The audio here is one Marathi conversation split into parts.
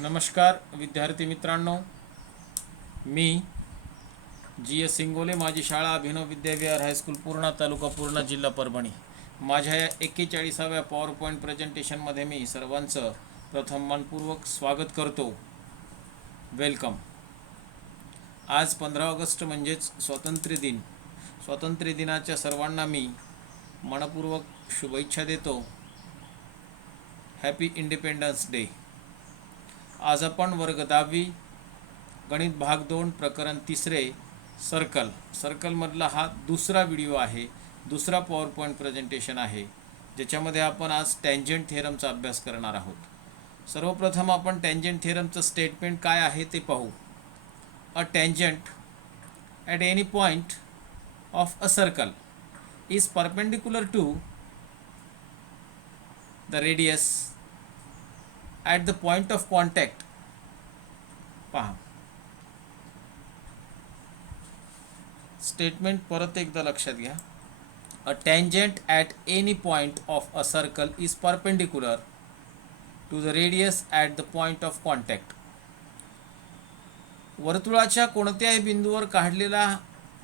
नमस्कार विद्यार्थी मित्रांनो, मी GS सिंगोले, माझी शाळा अभिनव विद्याविहार हायस्कूल पूर्णा, तालुका पूर्णा, जिल्हा परभणी. माझ्या या 41व्या पॉवर पॉईंट प्रेझेंटेशनमध्ये मी सर्वांचं प्रथम मनपूर्वक स्वागत करतो. वेलकम. आज 15 ऑगस्ट म्हणजेच स्वातंत्र्य दिन. स्वातंत्र्य दिनाच्या सर्वांना मी मनपूर्वक शुभेच्छा देतो. Happy independence day. आज आपण वर्ग 10वी गणित भाग 2 प्रकरण 3 सर्कलमधला हा दुसरा व्हिडिओ आहे, दुसरा पॉवर पॉईंट प्रेझेंटेशन आहे, ज्याच्यामध्ये आपण आज टँजंट थेरमचा अभ्यास करणार आहोत. सर्वप्रथम आपण टँजंट थेरमचं स्टेटमेंट काय आहे ते पाहू. A tangent at any point of a circle is perpendicular to the radius at the point of contact. पहा, स्टेटमेंट परत एकदा लक्षात घ्या. A tangent at any point of a circle is perpendicular to the radius at the point of contact. वर्तुळाच्या कोणत्याही बिंदूवर काढलेला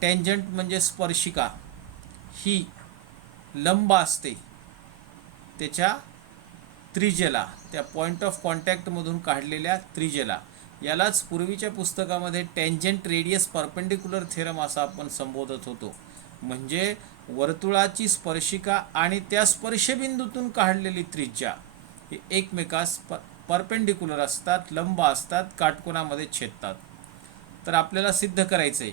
टँजंट म्हणजे स्पर्शिका ही लंब असते त्याच्या त्रिज्येला, त्या पॉईंट ऑफ कॉन्टॅक्टमधून काढलेल्या त्रिज्येला. यालाच पूर्वीच्या पुस्तकामध्ये टँजंट रेडियस परपेंडिक्युलर थेरम असा आपण संबोधत होतो. म्हणजे वर्तुळाची स्पर्शिका आणि त्या स्पर्शबिंदूतून काढलेली त्रिज्या हे एकमेकास परपेंडिक्युलर असतात, लंब असतात, काटकोनामध्ये छेदतात. तर आपल्याला सिद्ध करायचं आहे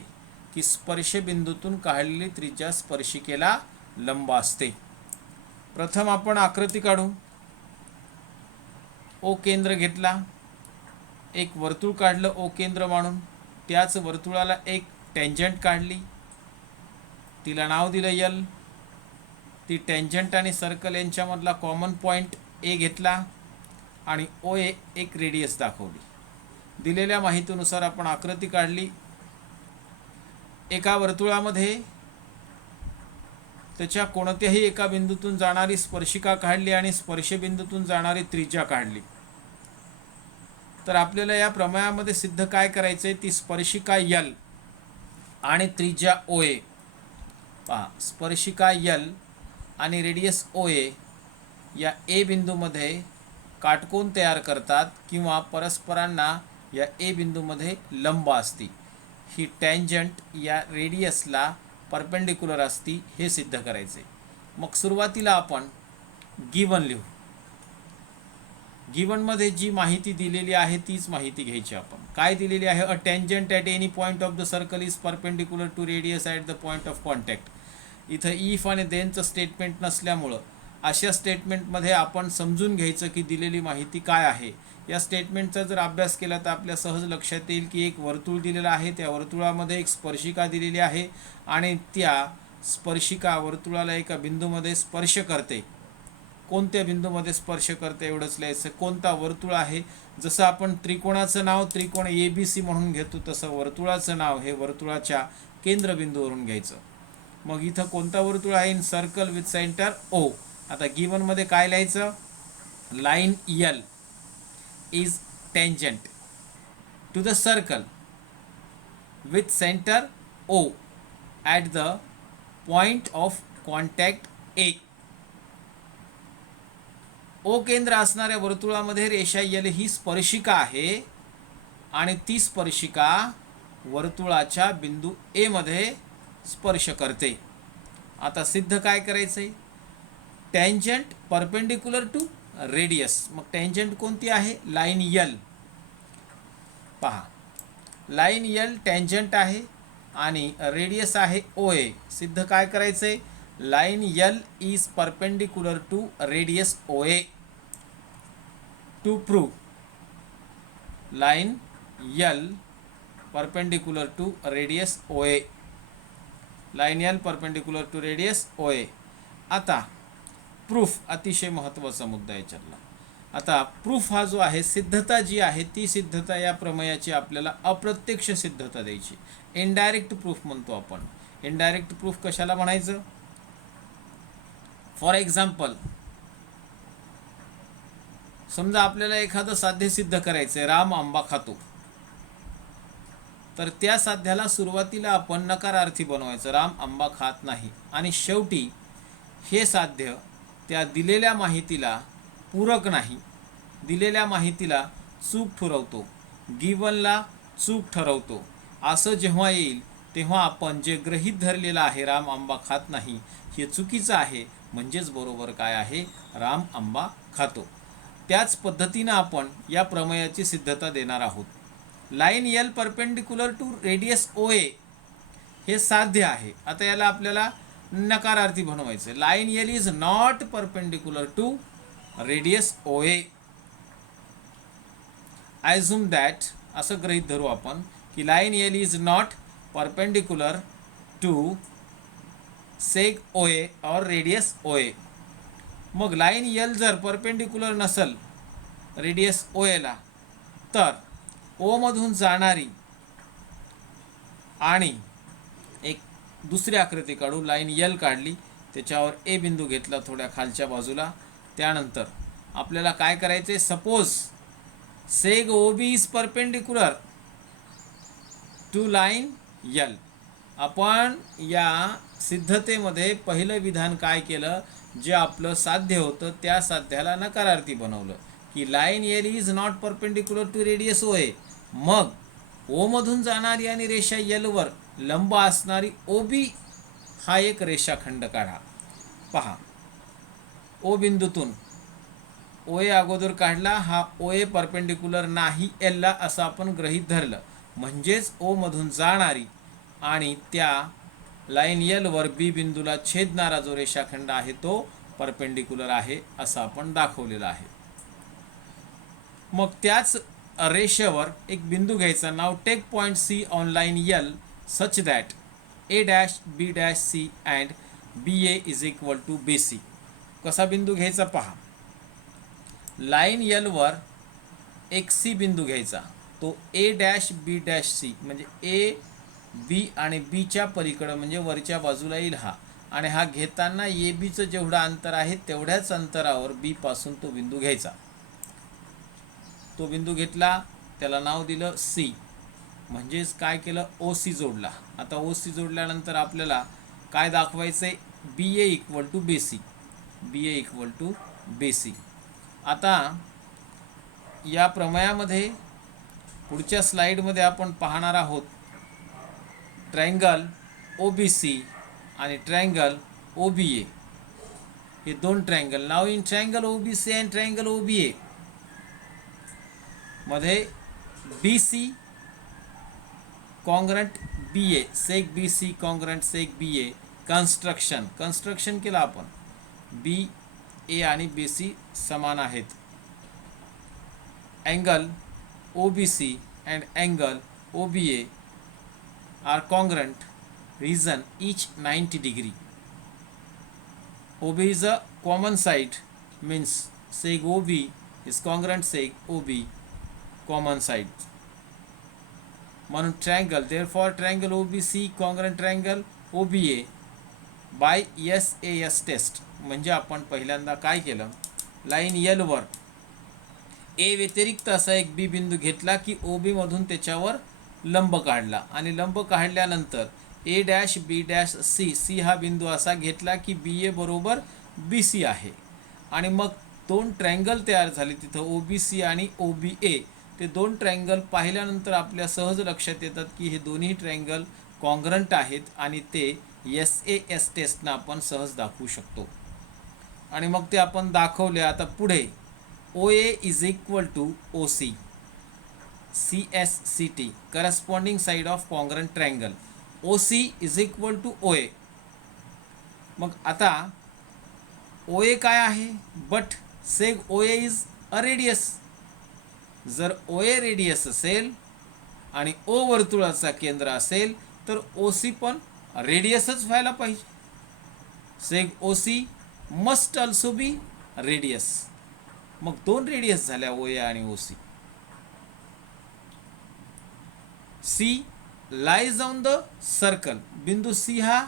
की स्पर्शबिंदूतून काढलेली त्रिज्या स्पर्शिकेला लंब असते. प्रथम आपण आकृती काढू. ओ केंद्र घेतला, एक वर्तुळ काढलं ओ केंद्र मानून, त्याच वर्तुळाला एक टँजंट काढली, तिला नाव दिलं यल. ती टँजंट आणि सर्कल यांच्यामधला कॉमन पॉईंट ए घेतला आणि ओ ए एक रेडियस दाखवली. दिलेल्या माहितीनुसार आपण आकृती काढली. एका वर्तुळामध्ये त्याच्या कोणत्याही एका बिंदूतून जाणारी स्पर्शिका काढली आणि स्पर्शबिंदूतून जाणारी त्रिज्या काढली. तर आपल्याला या प्रमेयामध्ये सिद्ध काय करायचं आहे, ती स्पर्शिका यल आणि त्रिज्या ओ ए. पहा, स्पर्शिका यल आणि रेडियस ओ ए या ए बिंदूमध्ये काटकोन तयार करतात किंवा परस्परांना या ए बिंदूमध्ये लंब असती. ही टँजंट या रेडियसला परपेंडिक्युलर असती, हे सिद्ध करायचे. मग सुरुवातीला आपण गिवन लिहू. गिवनमध्ये जी माहिती दिलेली आहे तीच माहिती घ्यायची आपण. काय दिलेली आहे? A tangent at any point of the circle is perpendicular to radius at the point of contact. इथं इफ आणि देनचं स्टेटमेंट नसल्यामुळं अशा स्टेटमेंटमध्ये आपण समजून घ्यायचं की दिलेली माहिती काय आहे. या स्टेटमेंटचा जर अभ्यास केला तर आपल्या सहज लक्षात येईल की एक वर्तुळ दिलेलं आहे, त्या वर्तुळामध्ये एक स्पर्शिका दिलेली आहे आणि त्या स्पर्शिका वर्तुळाला एका बिंदूमध्ये स्पर्श करते. कोणत्या बिंदूमध्ये स्पर्श करते एवढंच लिहायचं. कोणता वर्तुळ आहे? जसं आपण त्रिकोणाचं नाव त्रिकोण ABC म्हणून घेतो, तसं वर्तुळाचं नाव हे वर्तुळाच्या केंद्रबिंदूवरून घ्यायचं. मग इथं कोणता वर्तुळ आहे? In circle with centre O. आता गिवनमध्ये काय लिहायचं? Line L is tangent to the circle with centre O at the point of contact A. O केंद्र असणाऱ्या वर्तुळामध्ये रेषा यल ही स्पर्शिका आहे आणि ती स्पर्शिका वर्तुळाच्या बिंदू ए मध्ये स्पर्श करते. आता सिद्ध काय करायचंय? Tangent perpendicular to radius. मग टँजंट कोणती आहे? Line L. पहा, लाईन यल टँजंट आहे आणि रेडियस आहे ओ ए. सिद्ध काय करायचंय? Line L is perpendicular to radius O A. To prove line L perpendicular to radius O A. Line L perpendicular to radius O A. आता प्रूफ अतिशय महत्त्वाचा मुद्दा याच्यातला. आता प्रूफ हा जो आहे, सिद्धता जी आहे ती सिद्धता या प्रमेयाची आपल्याला अप्रत्यक्ष सिद्धता द्यायची. इनडायरेक्ट प्रूफ म्हणतो आपण. इनडायरेक्ट प्रूफ कशाला म्हणायचं? फॉर एक्झाम्पल, समजा आपल्याला एखादं साध्य सिद्ध करायचं आहे, राम आंबा खातो, तर त्या साध्याला सुरुवातीला आपण नकारार्थी बनवायचं, राम आंबा खात नाही, आणि शेवटी हे साध्य त्या दिलेल्या माहितीला पूरक नाही, दिलेल्या माहितीला चूक ठरवतो, गिवनला चूक ठरवतो, असं जेव्हा येईल तेव्हा आपण जे गृहीत धरलेलं आहे राम आंबा खात नाही हे चुकीचं आहे, म्हणजेच बरोबर काय आहे, राम आंबा खातो. त्याच पद्धतीनं आपण या प्रमेयाची सिद्धता देणार आहोत. Line L perpendicular to radius O A हे साध्य आहे. आता याला आपल्याला नकारार्थी बनवायचं. Line L is not perpendicular to radius O A. Assume that, असं गृहीत धरू आपण की line L is not perpendicular to seg O A or radius O A. मग लाईन एल जर परपेंडिक्युलर नसेल रेडियस ओ एला, तर ओ मधून जाणारी आणि एक दुसरी आकृती काढू. लाईन एल काढली, त्याच्यावर ए बिंदू घेतला थोड्या खालच्या बाजूला. त्यानंतर आपल्याला काय करायचे, suppose seg O B is perpendicular to line L. आपण या सिद्धतेमध्ये पहिलं विधान काय केलं, जे आपलं साध्य होतं त्या साध्याला नकारार्थी बनवलं की line L is not perpendicular to radius O A. मग ओ मधून जाणारी आणि रेषा एल वर लंब असणारी ओ बी हा एक रेषाखंड काढा. पहा, ओ बिंदूतून ओ ए अगोदर काढला, हा ओ ए परपेंडिक्युलर नाही एलला असं आपण गृहीत धरलं, म्हणजेच ओ मधून जाणारी आणि त्या लाईन एल वर बी बिंदूला छेदणारा जो रेषाखंड आहे तो परपेंडिक्युलर आहे असं आपण दाखवलेलं आहे. मग त्याच रेषेवर एक बिंदू घ्यायचा. नाव take point C on line L such that A dash B dash C and B A is equal to B C. कसा बिंदू घ्यायचा पहा. लाईन एल वर एक सी बिंदू घ्यायचा, तो A dash B dash C म्हणजे ए बी आणि बीच्या पलीकडं म्हणजे वरच्या बाजूला येईल हा, आणि हा घेताना ए बीचं जेवढं अंतर आहे तेवढ्याच अंतरावर बी पासून तो बिंदू घ्यायचा. तो बिंदू घेतला, त्याला नाव दिलं सी, म्हणजेच काय केलं, ओ सी जोडला. आता ओ सी जोडल्यानंतर आपल्याला काय दाखवायचं आहे, B A equal to B C, B A equal to B C. आता या प्रमेयामध्ये पुढच्या स्लाईडमध्ये आपण पाहणार आहोत ट्रायंगल ओ बी सी आणि ट्रायंगल ओ बी ए हे दोन ट्रायंगल. नाव in triangle O B C and triangle O B A मध्ये B C congruent B A, seg B C congruent seg B A construction केलं आपण. बी ए आणि बी सी समान आहेत. Angle O B C and angle O B A are congruent region each 90 degree. OB is a common side, means seg OB is congruent seg OB common side. म्हणून triangle, therefore triangle OBC congruent triangle OBA by SAS test. म्हणजे आपण पहिल्यांदा काय केलं, लाईन एल वर ए व्यतिरिक्त असा एक बी बिंदू घेतला की OB मधून त्याच्यावर लंब काढला, आणि लंब काढल्यानंतर A dash B dash C, C हा बिंदू असा घेतला की बी ए बरोबर बी सी आहे, आणि मग दोन ट्रायंगल तयार झाले तिथं ओ बी सी आणि ओ बी ए. ते दोन ट्रायंगल पाहिल्यानंतर आपल्या सहज लक्षात येतात की हे दोन्ही ट्रायंगल कॉन्ग्रंट आहेत, आणि ते SAS टेस्टनं आपण सहज दाखवू शकतो. आणि मग ते आपण दाखवले. आता पुढे O A is equal to O C, CSCT corresponding side of congruent triangle. OC is equal to OA. मग आता OA काय आहे, but सेग OA is a radius. जर OA रेडियस असेल आणि O वर्तुळाचा केंद्र असेल तर OC पण रेडियसच व्हायला पाहिजे. Seg OC must also be radius. मग दोन रेडियस झाल्या OA आणि OC. C lies on the circle. बिंदू सी हा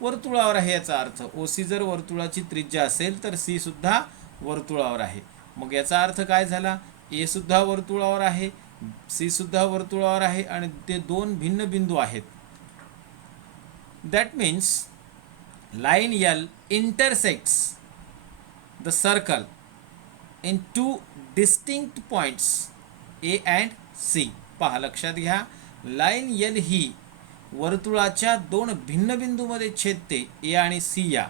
वर्तुळावर आहे याचा अर्थ. ओ सी जर वर्तुळाची त्रिज्या असेल तर सी सुद्धा वर्तुळावर आहे. मग याचा अर्थ काय झाला, ए सुद्धा वर्तुळावर आहे, सी सुद्धा वर्तुळावर आहे आणि ते दोन भिन्न बिंदू आहेत. That means line L intersects the circle in two distinct points A and C. पहा, लक्षात घ्या, लाईन यल ही वर्तुळाच्या दोन भिन्न बिंदूमध्ये छेदते, ए आणि सी या.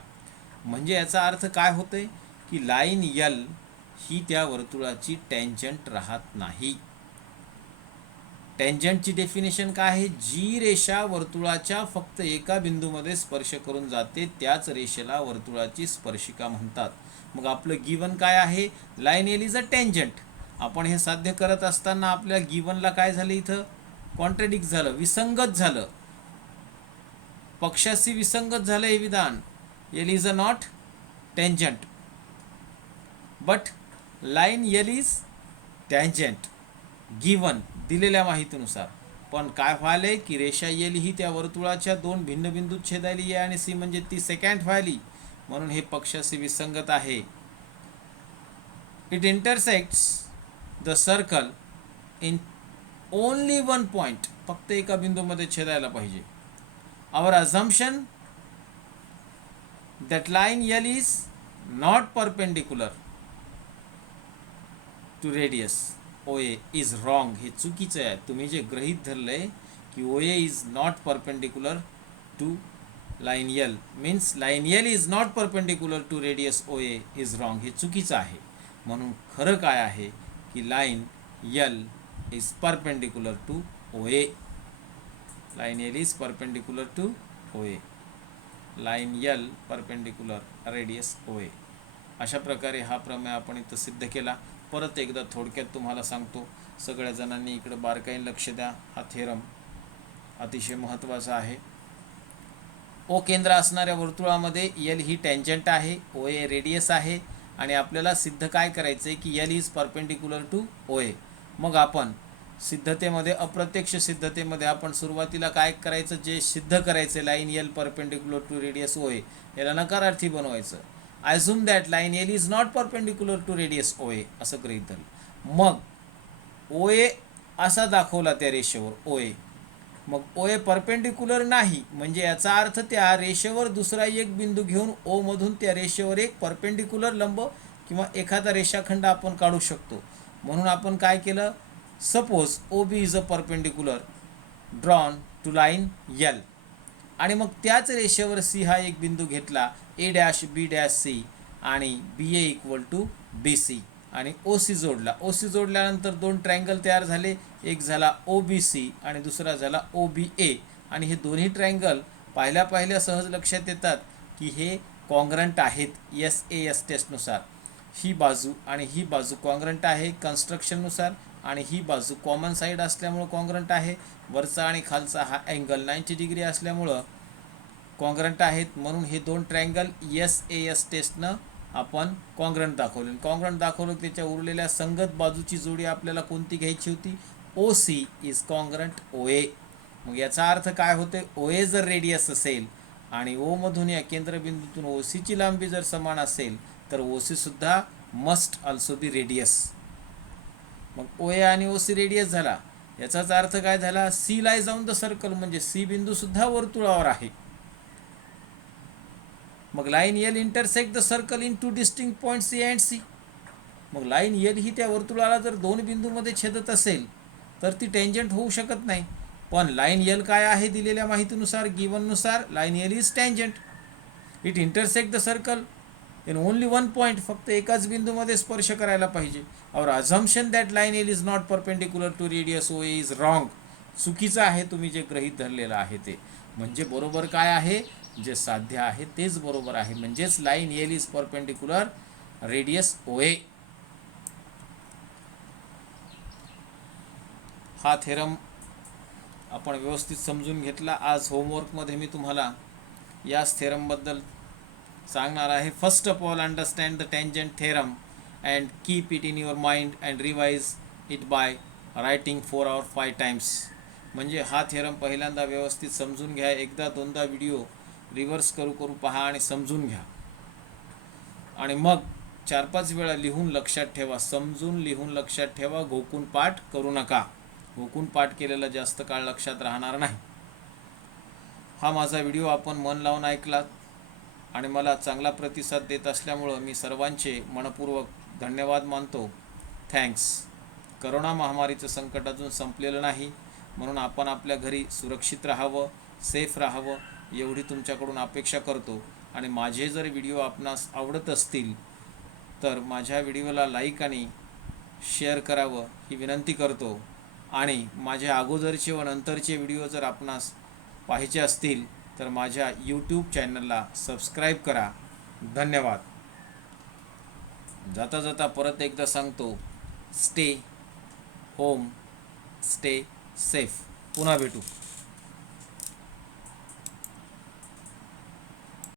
म्हणजे याचा अर्थ काय होतंय की लाईन यल ही त्या वर्तुळाची टँजंट राहत नाही. टँजंटची डेफिनेशन काय आहे, जी रेषा वर्तुळाच्या फक्त एका बिंदूमध्ये स्पर्श करून जाते त्याच रेषेला वर्तुळाची स्पर्शिका म्हणतात. मग आपलं गिवन काय आहे, line L is a tangent. आपण हे साध्य करत असताना आपल्या गिवनला काय झालं, इथं कॉन्ट्रडिक्ट झालं, विसंगत झालं, पक्षाशी विसंगत झालं हे विधान. L is a not tangent but line L is tangent given, दिलेल्या माहितीनुसार. पण काय व्हायलंय की रेषा यल ही त्या वर्तुळाच्या दोन भिन्न बिंदूत छेदायली आहे आणि सी म्हणजे ती सेकंड व्हायली, म्हणून हे पक्षाशी विसंगत आहे. It intersects the circle in only one point, फक्त एका बिंदूमध्ये छेदायला पाहिजे. Our assumption that line L is not perpendicular to radius OA is wrong. हे चुकीचं आहे. तुम्ही जे गृहीत धरलंय की OA is not perpendicular to line L means line L is not perpendicular to radius OA is wrong, हे चुकीचं आहे. म्हणून खरं काय आहे की line L is perpendicular to OA. Line L is perpendicular to OA. Line L perpendicular radius OA. अशा प्रकारे हा प्रमेय आपण इथं सिद्ध केला. परत एकदा थोडक्यात तुम्हाला सांगतो, सगळ्या जणांनी इकडे बारकाईने लक्ष द्या. हा थेरम अतिशय महत्त्वाचा आहे. ओ केंद्र असणाऱ्या वर्तुळामध्ये यल ही टँजंट आहे, OA रेडियस आहे आणि आपल्याला सिद्ध काय करायचं आहे की L is perpendicular to OA. मग आपण सिद्धतेमध्ये, अप्रत्यक्ष सिद्धतेमध्ये आपण सुरुवातीला काय करायचं, जे सिद्ध करायचं line L perpendicular to radius OA, याला नकारार्थी बनवायचं. assume that line L is not perpendicular to radius OA असं गृहीत धरलं. मग OA असा दाखवला त्या रेषेवर OA, मग OA परपेंडिक्युलर नाही म्हणजे याचा अर्थ त्या रेषेवर दुसरा एक बिंदू घेऊन O मधून त्या रेषेवर एक परपेंडिक्युलर लंब किंवा एखादा रेषाखंड आपण काढू शकतो. म्हणून आपण काय केलं, suppose OB is a perpendicular drawn to line L आणि मग त्याच रेषेवर C हा एक बिंदू घेतला, A dash B dash C आणि BA इक्वल टू BC आणि OC जोडला. OC जोडल्यानंतर दोन ट्रायंगल तयार झाले, एक झाला OBC आणि दुसरा झाला OBA आणि हे दोन्ही ट्रायंगल पाहिल्या सहज लक्षात येतात की हे कॉन्ग्रंट आहेत SAS टेस्टनुसार. ही बाजू आणि ही बाजू कॉन्ग्रंट आहे कन्स्ट्रक्शननुसार आणि ही बाजू कॉमन साईड असल्यामुळं कॉन्ग्रंट आहे. वरचा आणि खालचा हा अँगल 90 डिग्री असल्यामुळं कॉन्ग्रंट आहेत. म्हणून हे दोन ट्रायंगल SAS टेस्टनं आपण कॉन्ग्रंट दाखवले. कॉन्ग्रंट दाखवलं, त्याच्या उरलेल्या संगत बाजूची जोडी आपल्याला कोणती घ्यायची होती, OC इज कॉन्ग्रंट OA. मग याचा अर्थ काय होते, OA जर रेडियस असेल आणि O मधून या केंद्रबिंदूतून OC ची लांबी जर समान असेल तर OC सुद्धा मस्ट ऑल्सो बी रेडियस. मग OA आणि OC रेडियस झाला, याचाच अर्थ काय झाला, C lies on the circle म्हणजे C बिंदू सुद्धा वर्तुळावर आहे. मग line L intersect the circle in two distinct points A and C. मग लाईन L ही त्या वर्तुळाला जर दोन बिंदूमध्ये छेदत असेल तर ती टँजंट होऊ शकत नाही. पण लाईन L काय आहे, दिलेल्या माहितीनुसार गिवननुसार line L is tangent. It intersect the circle in only one point, फक्त एकाच बिंदूमध्ये स्पर्श करायला पाहिजे. Our assumption that line L is not perpendicular to radius OA is wrong. चुकीचं आहे तुम्ही जे गृहीत धरलेलं आहे ते. म्हणजे बरोबर काय आहे, जे साध्य आहे तेच बरोबर आहे. म्हणजेच line L is perpendicular radius OA. हा थेरम आपण व्यवस्थित समजून घेतला. आज होमवर्कमध्ये मी तुम्हाला याच थेरमबद्दल सांगणार आहे. First of all understand the tangent theorem and keep it in your mind and revise it by writing 4 or 5 times. म्हणजे हा थेरम पहिल्यांदा व्यवस्थित समजून घ्या, एकदा दोनदा व्हिडिओ रिव्हर्स करू पहा आणि समजून घ्या आणि मग 4-5 वेळा लिहून लक्षात ठेवा, समजून लिहून लक्षात ठेवा. घोकून पाठ करू नका. घोकून पाठ केलेला जास्त काळ लक्षात राहणार नाही. हा माझा व्हिडिओ आपण मन लावून ऐकलात आणि मला चांगला प्रतिसाद देत असल्यामुळं मी सर्वांचे मनपूर्वक धन्यवाद मानतो. थँक्स. करोना महामारीचं संकट अजून संपलेलं नाही, म्हणून आपण आपल्या घरी सुरक्षित राहावं, सेफ राहावं एवढी तुमच्याकडून अपेक्षा करतो. आणि माझे जर व्हिडिओ आपणास आवडत असतील तर माझ्या व्हिडिओला लाईक आणि शेअर करावं ही विनंती करतो. आणि माझ्या अगोदरचे व नंतरचे व्हिडिओ जर आपणास पाहायचे असतील तर माझ्या यूट्यूब चॅनलला सबस्क्राईब करा. धन्यवाद. जाता जाता परत एकदा सांगतो, स्टे होम, स्टे सेफ. पुन्हा भेटू.